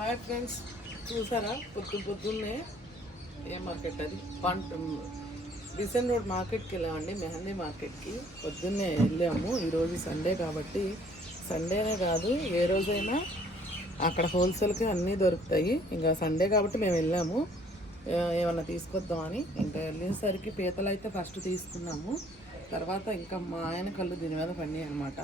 Hi friends చూసారా? పొద్దు పొద్దున్నే ఏ మార్కెట్ అది? పంట డిసెన్ రోడ్ మార్కెట్కి వెళ్ళామండి మెహందీ మార్కెట్కి. పొద్దున్నే వెళ్ళాము ఈరోజు సండే కాబట్టి సండేనే కాదు ఏ రోజైనా అక్కడ హోల్సేల్కి అన్నీ దొరుకుతాయి. ఇంకా సండే కాబట్టి మేము వెళ్ళాము. ఏమన్నా తీసుకొద్దామని. ఇంకా వెళ్ళేసరికి పీతలు అయితే ఫస్ట్ తీసుకున్నాము. తర్వాత ఇంకా మా ఆయన కళ్ళు దీని మీద పండి అనమాట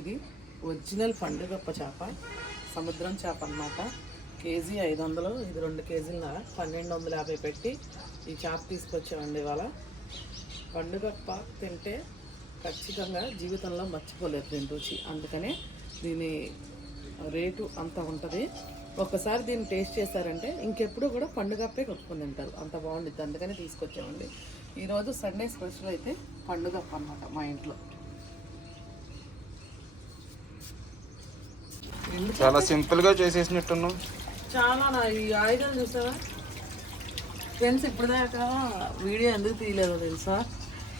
ఇది ఒరిజినల్ పండుగప్ప చేప సముద్రం చేప అన్నమాట. కేజీ ఐదు వందలు ఇది రెండు కేజీల పన్నెండు వందల యాభై పెట్టి ఈ చేప తీసుకొచ్చామండి ఇవాళ. పండుగప్ప తింటే ఖచ్చితంగా జీవితంలో మర్చిపోలేదు దీని రుచి. అందుకనే దీని రేటు అంత ఉంటుంది. ఒక్కసారి దీన్ని టేస్ట్ చేశారంటే ఇంకెప్పుడు కూడా పండుగప్పే కొట్టుకుని తింటారు. అంత బాగుండిద్ది. అందుకనే తీసుకొచ్చామండి. ఈరోజు సండే స్పెషల్ అయితే పండుగప్ప అన్నమాట మా ఇంట్లో. చాలా సింపుల్గా చేసేసినట్టున్నాం. చాలా నా ఈ ఆయుధాలు చూసావా? ఫ్రెండ్స్ ఇప్పుడు దాకా వీడియో ఎందుకు తీయలేదో తెలుసా?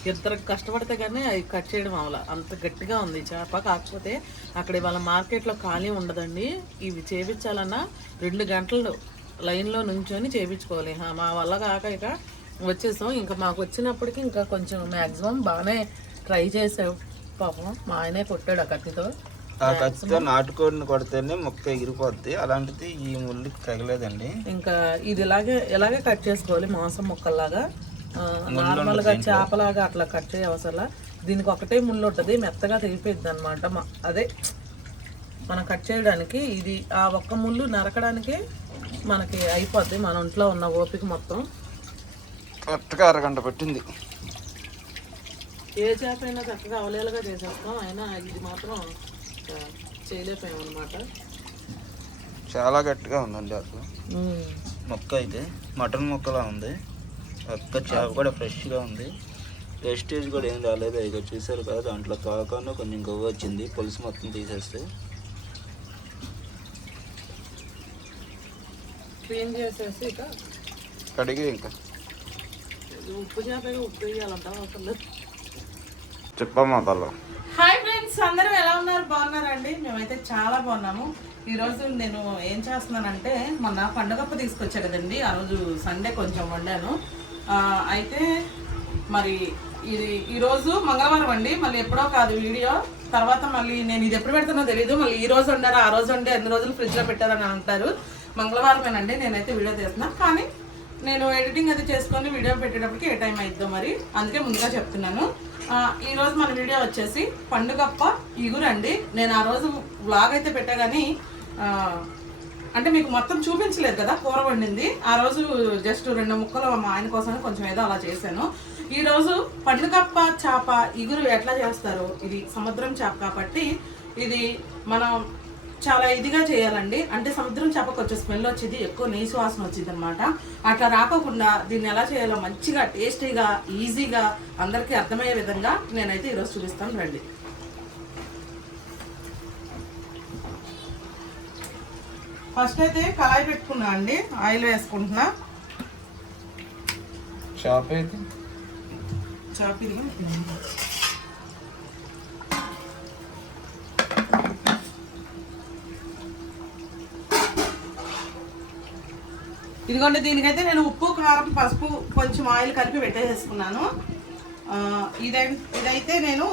ఇద్దరు కష్టపడితే కానీ అవి కట్ చేయడం అవల. అంత గట్టిగా ఉంది చేప. కాకపోతే అక్కడ ఇవాళ మార్కెట్లో ఖాళీ ఉండదండి. ఇవి చేపించాలన్నా రెండు గంటలు లైన్లో నుంచొని చేపించుకోవాలి. మా వల్ల కాక ఇక వచ్చేసాం. ఇంకా మాకు వచ్చినప్పటికి ఇంకా కొంచెం మ్యాక్సిమం బాగానే ట్రై చేసావు. పాపం మా ఆయనే కొట్టాడు ఆ కత్తితో. ఆ నాటుకోడిని కొడితేనే మొక్క ఎగిరిపోద్ది. అలాంటిది ఈ ముళ్ళుకి తగలేదండి. ఇంకా ఇది ఇలాగే ఇలాగే కట్ చేసుకోవాలి మాంసం ముక్కల్లాగా. నార్మల్గా చేపలాగా అట్లా కట్ చేయ అవసరం దీనికి ఒకటే ముళ్ళు ఉంటుంది మెత్తగా తెగిపోయింది అనమాట అదే మనం కట్ చేయడానికి ఇది ఆ ఒక్క ముళ్ళు నరకడానికి మనకి అయిపోద్ది మన ఒంట్లో ఉన్న ఓపిక మొత్తం. కరెక్ట్గా అరగంట పెట్టింది. ఏ చేప అయినా చక్కగా అవలేలుగా చేసేస్తాం అయినా ఇది మాత్రం చాలా గట్టిగా ఉందండి అసలు. మొక్క అయితే మటన్ మొక్కలా ఉంది. ఒక్క చేప కూడా ఫ్రెష్గా ఉంది. వేస్టేజ్ కూడా ఏం రాలేదు. ఇక చూసారు కదా దాంట్లో తోకను కొంచెం గవ్వ వచ్చింది. పులుసు మొత్తం తీసేస్తే. క్లీన్ చేసేసి ఇక కడిగి ఇంకా. ఉప్పు చేప ఉప్పు వేయాలంట చెప్పమ్మా హాయ్ ఫ్రెండ్స్ అందరూ ఎలా ఉన్నారు? బాగున్నారండి? మేమైతే చాలా బాగున్నాము. ఈరోజు నేను ఏం చేస్తున్నానంటే మొన్న పండుగప్ప తీసుకొచ్చా కదండి. ఆ రోజు సండే కొంచెం వండాను. అయితే మరి ఇది ఈరోజు మంగళవారం అండి. మళ్ళీ ఎప్పుడో కాదు వీడియో. తర్వాత మళ్ళీ నేను ఇది ఎప్పుడు పెడుతున్నా తెలియదు మళ్ళీ ఈ రోజు వండారు ఆ రోజు వండి ఎన్ని రోజులు ఫ్రిడ్జ్లో పెట్టారని అంటారు. మంగళవారమేనండి నేనైతే వీడియో తీస్తున్నాను కానీ నేను ఎడిటింగ్ అది చేసుకొని వీడియో పెట్టేటప్పటికి ఏ టైం అయిద్దో మరి. అందుకే ముందుగా చెప్తున్నాను. ఈరోజు మన వీడియో వచ్చేసి పండుగప్ప ఇగురండి. నేను ఆ రోజు వ్లాగ్ అయితే పెట్టా కానీ అంటే మీకు మొత్తం చూపించలేదు కదా కూర వండింది. ఆ రోజు జస్ట్ రెండు ముక్కలు మా ఆయన కోసం కొంచెం ఏదో అలా చేశాను. ఈరోజు పండుగప్ప చేప ఇగురు ఎట్లా చేస్తారు? ఇది సముద్రం చేప కాబట్టి ఇది మనం చాలా ఇదిగా చేయాలండి. అంటే సముద్రం చేపకు వచ్చే స్మెల్ వచ్చేది ఎక్కువ నెయ్యి సువాసన వచ్చింది అనమాట అట్లా రాకోకుండా దీన్ని ఎలా చేయాలో మంచిగా టేస్టీగా ఈజీగా అందరికీ అర్థమయ్యే విధంగా నేనైతే ఈరోజు చూపిస్తాను రండి. ఫస్ట్ అయితే కళాయి పెట్టుకున్నా అండి. ఆయిల్ వేసుకుంటున్నా. చేప అయితే. చాప్ ఇది ఇదిగోండి దీనికైతే నేను ఉప్పు కారం పసుపు కొంచెం ఆయిల్ కలిపి పెట్టేసుకున్నాను ఆ, ఇదై ఇదైతే నేను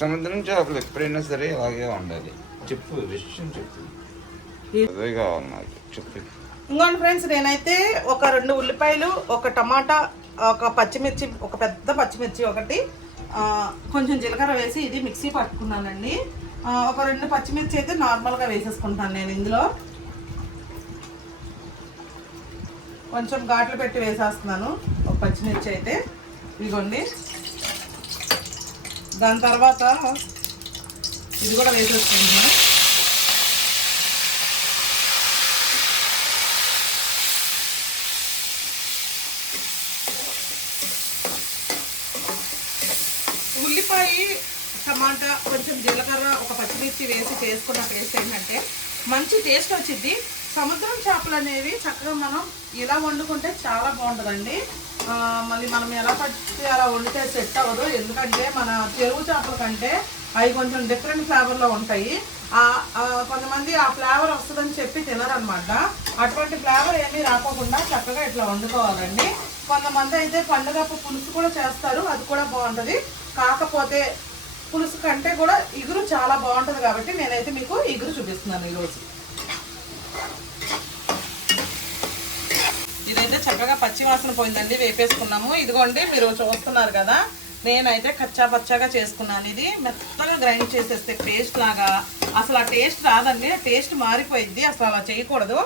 సముద్రం చేపలు ఎప్పుడైనా సరే ఇలాగే ఉండాలి. చెప్పు విషయం చెప్పు. చెప్పు. ఇంకోండి ఫ్రెండ్స్ నేనైతే ఒక రెండు ఉల్లిపాయలు ఒక టమాటా ఒక పచ్చిమిర్చి ఒక పెద్ద పచ్చిమిర్చి ఒకటి కొంచెం జీలకర్ర వేసి ఇది మిక్సీ పట్టుకున్నానండి. ఒక రెండు పచ్చిమిర్చి అయితే నార్మల్గా వేసేసుకుంటాను నేను ఇందులో. కొంచెం ఘాట్లు పెట్టి వేసేస్తున్నాను. ఒక పచ్చిమిర్చి అయితే. ఇదిగోండి. దాని తర్వాత ఇది కూడా వేసేసుకుంటున్నాను. ఉల్లిపాయ టమాటా కొంచెం జీలకర్ర ఒక పచ్చిమిర్చి వేసి చేసుకున్న టేస్ట్ ఏంటంటే మంచి టేస్ట్ వచ్చింది. సముద్రం చేపలు అనేవి చక్కగా మనం ఇలా వండుకుంటే చాలా బాగుంటుందండి. మళ్ళీ మనం ఎలా పడితే అలా వండితే సెట్ అవ్వదు. ఎందుకంటే మన చెరువు చేపల కంటే అవి కొంచెం డిఫరెంట్ ఫ్లేవర్లో ఉంటాయి. కొంతమంది ఆ ఫ్లేవర్ వస్తుందని చెప్పి తినరనమాట. అటువంటి ఫ్లేవర్ ఏమీ రాకోకుండా చక్కగా ఇట్లా వండుకోవాలండి. కొంతమంది అయితే పండుగప్పు పులుసు కూడా చేస్తారు. అది కూడా బాగుంటుంది. కాకపోతే పులుసు కంటే కూడా ఇగురు చాలా బాగుంటుంది కాబట్టి నేనైతే మీకు ఇగురు చూపిస్తున్నాను ఈరోజు. ఇదైతే చక్కగా పచ్చి వాసన పోయిందండి వేపేసుకున్నాము. ఇదిగోండి మీరు చూస్తున్నారు కదా నేనైతే కచ్చా పచ్చాగా చేసుకున్నాను. ఇది మెత్తగా గ్రైండ్ చేసేస్తే పేస్ట్ లాగా అసలు ఆ టేస్ట్ రాదండి ఆ టేస్ట్ మారిపోయింది అసలు అలా చేయకూడదు.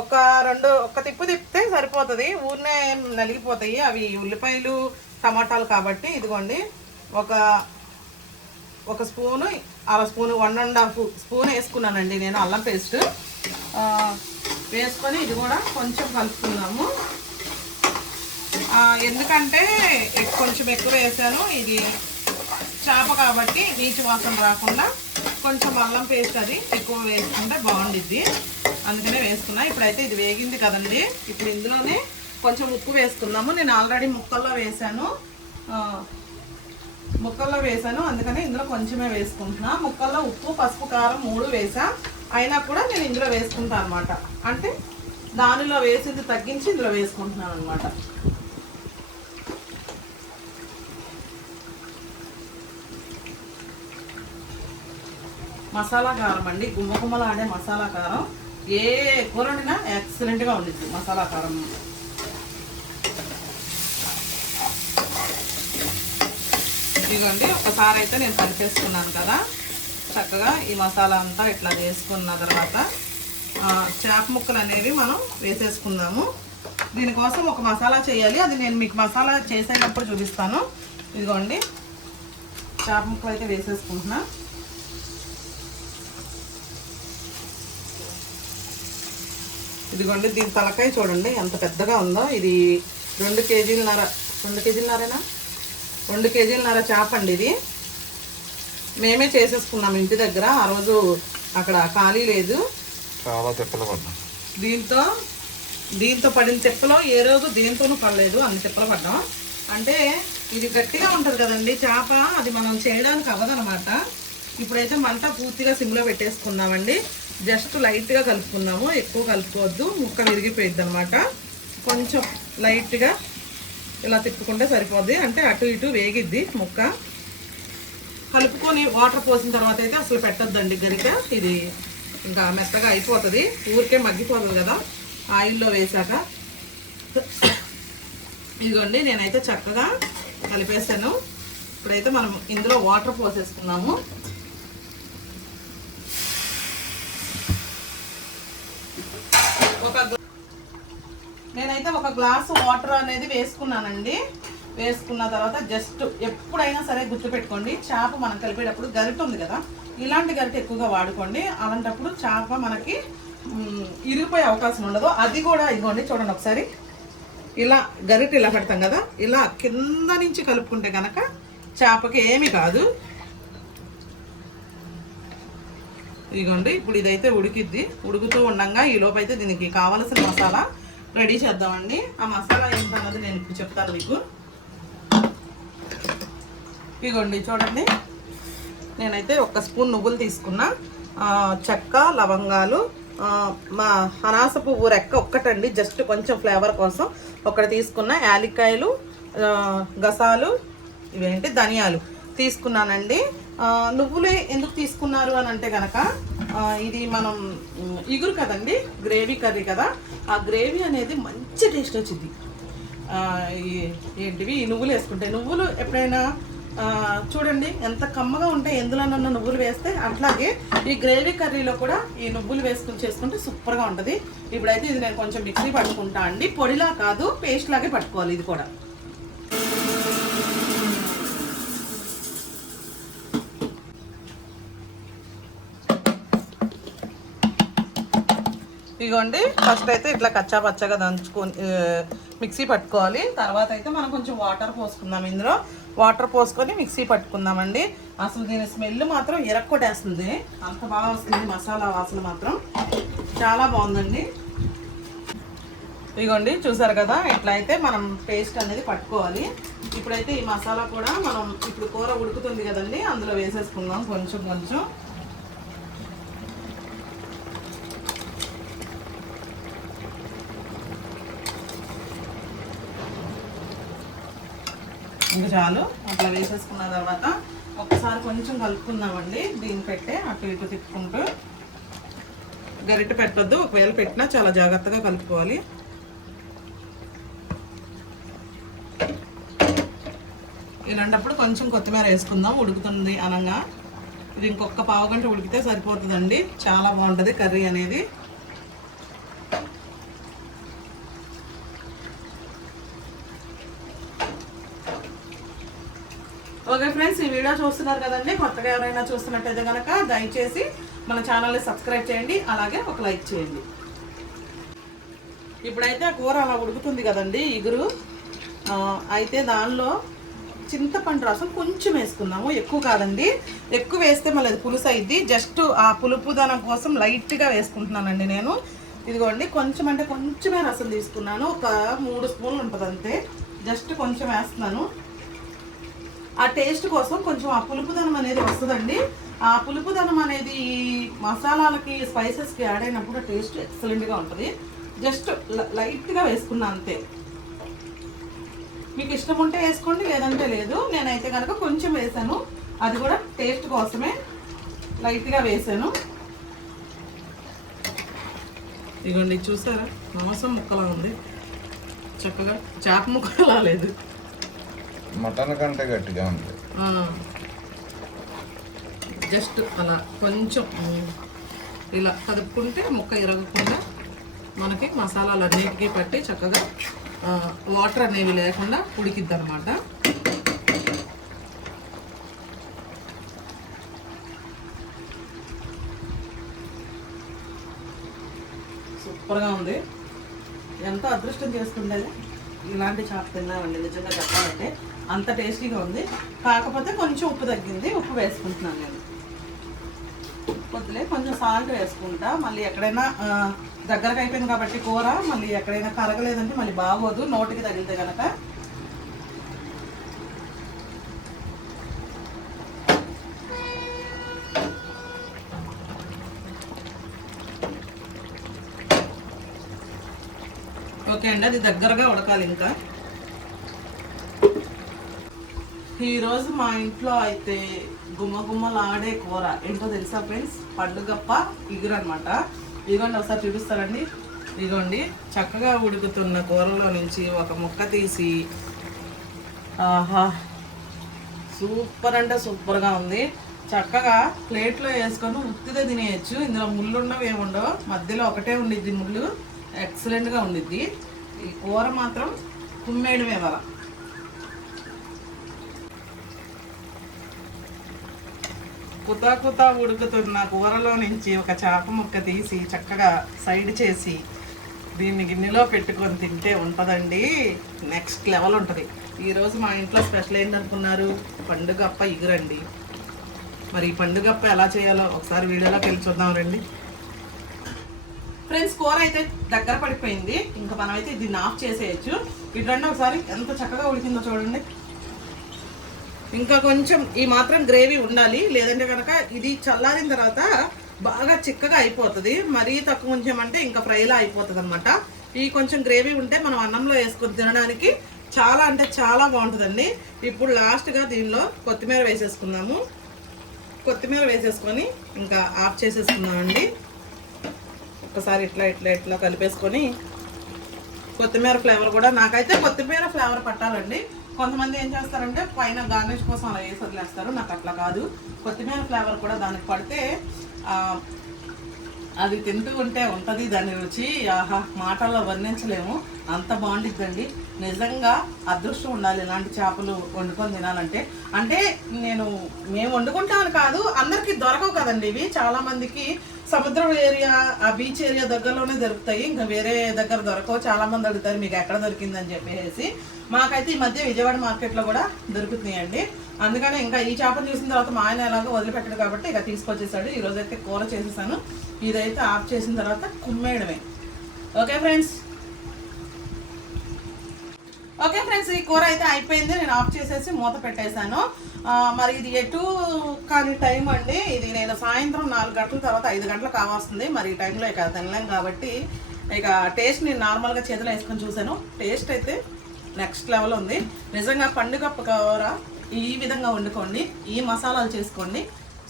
ఒక రెండు ఒక తిప్పు తిప్పితే సరిపోతుంది. ఊరినే నలిగిపోతాయి. అవి ఉల్లిపాయలు టమాటాలు కాబట్టి ఇదిగోండి ఒక ఒక స్పూను అర spoon one and half spoon వేసుకున్నానండి నేను అల్లం పేస్ట్. వేసుకొని ఇది కూడా కొంచెం కలుపుకున్నాము ఎందుకంటే కొంచెం ఎక్కువ వేసాను. ఇది చేప కాబట్టి నీచు వాసన రాకుండా కొంచెం అల్లం పేస్ట్ అది ఎక్కువ వేసుకుంటే బాగుండిద్ది. అందుకనే వేసుకున్నా. ఇప్పుడైతే ఇది వేగింది కదండి. ఇప్పుడు ఇందులోనే కొంచెం ఉప్పు వేసుకున్నాము నేను ఆల్రెడీ ముక్కల్లో వేసాను. ముక్కల్లో వేసాను. అందుకనే ఇందులో కొంచెమే వేసుకుంటున్నా. ముక్కల్లో ఉప్పు పసుపు కారం మూడు వేసా. అయినా కూడా నేను ఇందులో వేసుకుంటాను అనమాట అంటే దానిలో వేసింది తగ్గించి ఇందులో వేసుకుంటున్నాను అనమాట మసాలా కారం అండి. గుమ్మ గుమ్మలాడే మసాలా కారం. ఏ కూర వండినా ఎక్సలెంట్గా ఉండిద్ది మసాలా కారం. ఇదిగోండి ఒకసారి అయితే నేను పనిచేసుకున్నాను కదా. చక్కగా ఈ మసాలా అంతా ఇట్లా వేసుకున్న తర్వాత చేప ముక్కలు అనేవి మనం వేసేసుకుందాము. దీనికోసం ఒక మసాలా చేయాలి. అది నేను మీకు మసాలా చేసేటప్పుడు చూపిస్తాను. ఇదిగోండి. చేప ముక్కలు అయితే వేసేసుకుంటున్నా. ఇదిగోండి దీని తలకాయ చూడండి ఎంత పెద్దగా ఉందో. ఇది రెండు కేజీలన్నర రెండు కేజీలన్నరేనా? రెండు కేజీలన్నర చేప అండి ఇది. మేమే చేసేసుకున్నాం ఇంటి దగ్గర. ఆ రోజు అక్కడ ఖాళీ లేదు. చాలా తిప్పలు పడ్డాం. దీంతో దీంతో పడిన తిప్పలో ఏ రోజు దీంతోనూ పడలేదు. అన్ని తిప్పలు పడ్డాం. అంటే ఇది గట్టిగా ఉంటుంది కదండి. చేప అది మనం చేయడానికి అవ్వదనమాట ఇప్పుడైతే మంట పూర్తిగా సిమ్లో పెట్టేసుకున్నామండి. జస్ట్ లైట్గా కలుపుకున్నాము. ఎక్కువ కలుపుకోవద్దు. ముక్క విరిగిపోయిద్ది అనమాట కొంచెం లైట్గా ఇలా తిప్పుకుంటే సరిపోద్ది. అంటే అటు ఇటు వేగిద్ది ముక్క. కలుపుకొని వాటర్ పోసిన తర్వాత అయితే అసలు పెట్టొద్దండి గరిక ఇది ఇంకా మెత్తగా అయిపోతుంది. ఊరికే మగ్గిపోతుంది కదా. ఆయిల్లో వేశాక. ఇదిగోండి నేనైతే చక్కగా కలిపేసాను ఇప్పుడైతే మనం ఇందులో వాటర్ పోసేసుకున్నాము ఒక నేనైతే ఒక గ్లాసు వాటర్ అనేది వేసుకున్నానండి. వేసుకున్న తర్వాత జస్ట్ ఎప్పుడైనా సరే గుర్తుపెట్టుకోండి చేప మనం కలిపేటప్పుడు గరిట ఉంది కదా. ఇలాంటి గరిట ఎక్కువగా వాడుకోండి. అలాంటప్పుడు చేప మనకి ఇరిగిపోయే అవకాశం ఉండదు. అది కూడా ఇదిగోండి చూడండి ఒకసారి. ఇలా గరిట ఇలా పెడతాం కదా. ఇలా కింద నుంచి కలుపుకుంటే కనుక చేపకి ఏమీ కాదు. ఇదిగోండి ఇప్పుడు ఇదైతే ఉడికిద్ది. ఉడుకుతూ ఉండంగా ఈ లోపు అయితే దీనికి కావలసిన మసాలా రెడీ చేద్దామండి. ఆ మసాలా ఏంటన్నది నేను ఇప్పుడు చెప్తాను మీకు. ఇగోండి చూడండి. నేనైతే ఒక స్పూన్ నువ్వులు తీసుకున్నా. చెక్క లవంగాలు మా అనాస పువ్వు రెక్క ఒక్కటండి జస్ట్ కొంచెం ఫ్లేవర్ కోసం. ఒకటి తీసుకున్న యాలక్కాయలు గసాలు ఇవేంటి ధనియాలు తీసుకున్నానండి. నువ్వులే ఎందుకు తీసుకున్నారు అని అంటే కనుక ఇది మనం ఇగురు కదండి గ్రేవీ కర్రీ కదా ఆ గ్రేవీ అనేది మంచి టేస్ట్ వచ్చింది. ఏంటివి? ఈ నువ్వులు వేసుకుంటే. నువ్వులు ఎప్పుడైనా చూడండి ఎంత కమ్మగా ఉంటాయి. ఎందులోనన్నా నువ్వులు వేస్తే అట్లాగే ఈ గ్రేవీ కర్రీలో కూడా ఈ నువ్వులు వేసుకుని చేసుకుంటే సూపర్గా ఉంటుంది. ఇప్పుడైతే ఇది నేను కొంచెం మిక్సీ పట్టుకుంటా అండి. పొడిలా కాదు పేస్ట్ లాగే పట్టుకోవాలి ఇది కూడా. ఇదిగోండి ఫస్ట్ అయితే ఇట్లా కచ్చా పచ్చగా దంచుకొని మిక్సీ పట్టుకోవాలి. తర్వాత అయితే మనం కొంచెం వాటర్ పోసుకుందాం ఇందులో. వాటర్ పోసుకొని మిక్సీ పట్టుకుందామండి. అసలు దీని స్మెల్ మాత్రం ఇరక్కొట్టేస్తుంది అంత బాగా వస్తుంది మసాలా వాసన మాత్రం. చాలా బాగుందండి. ఇదిగోండి చూసారు కదా? ఇట్లా అయితే మనం పేస్ట్ అనేది పట్టుకోవాలి. ఇప్పుడైతే ఈ మసాలా కూడా మనం ఇప్పుడు కూర ఉడుకుతుంది కదండి? అందులో వేసేసుకుందాం కొంచెం కొంచెం. ఇంకా చాలు. అట్లా వేసేసుకున్న తర్వాత ఒకసారి కొంచెం కలుపుకుందామండి. దీన్ని పెట్టే అటు ఇటు తిప్పుకుంటూ. గరిటె పెట్టొద్దు. ఒకవేళ పెట్టినా చాలా జాగ్రత్తగా కలుపుకోవాలి. ఇలాంటప్పుడు కొంచెం కొత్తిమీర వేసుకుందాం. ఉడుకుతుంది అనంగా. ఇది ఇంకొక పావు గంట ఉడికితే సరిపోతుందండి. చాలా బాగుంటుంది కర్రీ అనేది. ఓకే ఫ్రెండ్స్ ఈ వీడియో చూస్తున్నారు కదండి. కొత్తగా ఎవరైనా చూస్తున్నట్టయితే కనుక దయచేసి మన ఛానల్ని సబ్స్క్రైబ్ చేయండి అలాగే ఒక లైక్ చేయండి. ఇప్పుడైతే ఆ కూర అలా ఉడుకుతుంది కదండి ఇగురు. అయితే దానిలో చింతపండు రసం కొంచెం వేసుకుందాము. ఎక్కువ కాదండి ఎక్కువ వేస్తే మళ్ళీ అది పులుసు అయింది జస్ట్ ఆ పులుపుదనం కోసం లైట్గా వేసుకుంటున్నానండి నేను. ఇదిగోండి కొంచెం అంటే కొంచెమే రసం తీసుకున్నాను. ఒక మూడు స్పూన్లు ఉంటుంది అంతే జస్ట్ కొంచెం వేస్తున్నాను. ఆ టేస్ట్ కోసం కొంచెం ఆ పులుపుదనం అనేది వస్తుందండి. ఆ పులుపుదనం అనేది ఈ మసాలాలకి స్పైసెస్కి యాడ్ అయినప్పుడు టేస్ట్ ఎక్సలెంట్గా ఉంటుంది. జస్ట్ లైట్గా వేసుకున్నా అంతే. మీకు ఇష్టం ఉంటే వేసుకోండి లేదంటే లేదు. నేనైతే కనుక కొంచెం వేసాను. అది కూడా టేస్ట్ కోసమే లైట్గా వేసాను. ఇదిగోండి చూసారా? మాంసం ముక్కలా ఉంది. చక్కగా చేప ముక్కలా లేదు. మటన్ కంటే గట్టిగా ఉంది. జస్ట్ అలా కొంచెం ఇలా కదుపుకుంటే ముక్క ఇరగకుండా మనకి మసాలాలు అన్నిటికీ పట్టి చక్కగా వాటర్ అనేవి లేకుండా ఉడికిద్ది అనమాట సూపర్గా ఉంది. ఎంత అదృష్టం చేసుకుండేది ఇలాంటి చేప తిన్నామండి నిజంగా చెప్పాలంటే. అంత టేస్టీగా ఉంది. కాకపోతే కొంచెం ఉప్పు తగ్గింది. ఉప్పు వేసుకుంటున్నాను నేను. కొద్దిలే కొంచెం సాల్ట్ వేసుకుంటా. మళ్ళీ ఎక్కడైనా దగ్గరకు అయిపోయింది కాబట్టి కూర. మళ్ళీ ఎక్కడైనా కరగలేదంటే మళ్ళీ బాగోదు. నోటికి తగిలితే కనుక ఓకే అండి అది దగ్గరగా ఉడకాలి ఇంకా. ఈరోజు మా ఇంట్లో అయితే గుమ్మ గుమ్మలాడే కూర. ఏంటో తెలుసా ఫ్రెండ్స్? పండుగప్ప ఇగురు అనమాట ఇదిగోండి ఒకసారి చూపిస్తారండి. ఇదిగోండి చక్కగా ఉడుకుతున్న కూరలో నుంచి ఒక ముక్క తీసి ఆహా సూపర్ అంటే సూపర్గా ఉంది. చక్కగా ప్లేట్లో వేసుకొని ఉత్తిగా తినేయచ్చు. ఇందులో ముళ్ళు ఉన్నవి ఏముండవు. మధ్యలో ఒకటే ఉండిద్ది ముళ్ళు. ఎక్సలెంట్గా ఉండిద్ది. ఈ కూర మాత్రం కుమ్మేయడమే వల కుతా కుతా ఉడుకుతున్న కూరలో నుంచి ఒక చేప ముక్క తీసి చక్కగా సైడ్ చేసి దీన్ని గిన్నెలో పెట్టుకొని తింటే ఉంటుందండి. నెక్స్ట్ లెవెల్ ఉంటుంది. ఈరోజు మా ఇంట్లో స్పెషల్ ఏంటనుకున్నారు పండుగప్ప ఇగురండి. మరి ఈ పండుగప్ప ఎలా చేయాలో ఒకసారి వీడియోలోకి వెళ్ళి చూద్దాం రండి. ఫ్రెండ్స్ కూర అయితే దగ్గర పడిపోయింది. ఇంకా మనమైతే దీన్ని ఆఫ్ చేసేయచ్చు. ఇటు రండి ఒకసారి ఎంత చక్కగా ఉడికిందో చూడండి. ఇంకా కొంచెం ఈ మాత్రం గ్రేవీ ఉండాలి. లేదంటే కనుక ఇది చల్లారిన తర్వాత బాగా చిక్కగా అయిపోతుంది. మరీ తక్కువ ఉంచామంటే ఇంకా ఫ్రైలా అయిపోతుంది అనమాట ఈ కొంచెం గ్రేవీ ఉంటే మనం అన్నంలో వేసుకొని తినడానికి చాలా అంటే చాలా బాగుంటుందండి. ఇప్పుడు లాస్ట్గా దీనిలో కొత్తిమీర వేసేసుకుందాము. కొత్తిమీర వేసేసుకొని ఇంకా ఆఫ్ చేసేసుకుందామండి. ఒకసారి ఇట్లా ఇట్లా ఇట్లా కలిపేసుకొని కొత్తిమీర ఫ్లేవర్ కూడా నాకైతే కొత్తిమీర ఫ్లేవర్ పట్టాలండి. కొంతమంది ఏం చేస్తారంటే పైన గార్నిష్ కోసం అలా వేసి వదిలేస్తారు. నాకు అట్లా కాదు. కొత్తిమీర ఫ్లేవర్ కూడా దానికి పడితే అది తింటూ ఉంటే ఉంటుంది. దాని రుచి ఆహా మాటల్లో వర్ణించలేము. అంత బాగుండిద్దండి. నిజంగా అదృష్టం ఉండాలి. ఇలాంటి చేపలు వండుకొని తినాలంటే. అంటే నేను మేము వండుకుంటామని కాదు అందరికీ దొరకవు కదండి ఇవి. చాలా మందికి సముద్రం ఏరియా ఆ బీచ్ ఏరియా దగ్గరలోనే దొరుకుతాయి. ఇంకా వేరే దగ్గర దొరకవు. చాలా మంది అడుగుతారు మీకు ఎక్కడ దొరికిందని చెప్పేసి. మాకైతే ఈ మధ్య విజయవాడ మార్కెట్లో కూడా దొరుకుతున్నాయండి. అందుకనే ఇంకా ఈ చేపను చూసిన తర్వాత మా ఆయన ఎలాగో వదిలిపెట్టాడు కాబట్టి ఇక తీసుకొచ్చేసాడు. ఈరోజైతే అయితే కూర చేసేసాను. ఇదైతే ఆఫ్ చేసిన తర్వాత కుమ్మేయడమే. Okay friends? ఓకే ఫ్రెండ్స్ ఈ కూర అయితే అయిపోయింది. నేను ఆఫ్ చేసేసి మూత పెట్టేశాను. మరి ఇది ఎటు కానీ టైం అండి. ఇది నేను సాయంత్రం నాలుగు గంటల తర్వాత ఐదు గంటలు కావాల్సింది. మరి ఈ టైంలో ఇక తినలేం కాబట్టి ఇక టేస్ట్ నేను నార్మల్గా చేతిలో వేసుకొని చూశాను. టేస్ట్ అయితే నెక్స్ట్ లెవెల్ ఉంది. నిజంగా పండుగ కూర ఈ విధంగా వండుకోండి. ఈ మసాలాలు చేసుకోండి.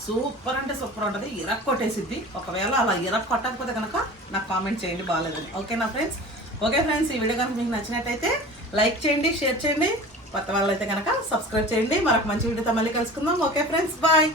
సూపర్ అంటే సూపర్ ఉంటుంది. ఇరక్కొట్టేసిద్ది ఒకవేళ అలా ఇరక్ కొట్టకపోతే కనుక నాకు కామెంట్ చేయండి బాగాలేదని. ఓకేనా ఫ్రెండ్స్ ఓకే ఫ్రెండ్స్ ఈ వీడియో కనుక మీకు నచ్చినట్టయితే లైక్ చేయండి షేర్ చేయండి. కొత్త వాళ్ళైతే కనుక సబ్స్క్రైబ్ చేయండి. మరొక మంచి వీడియోతో మళ్ళీ కలుసుకుందాం. Okay friends bye.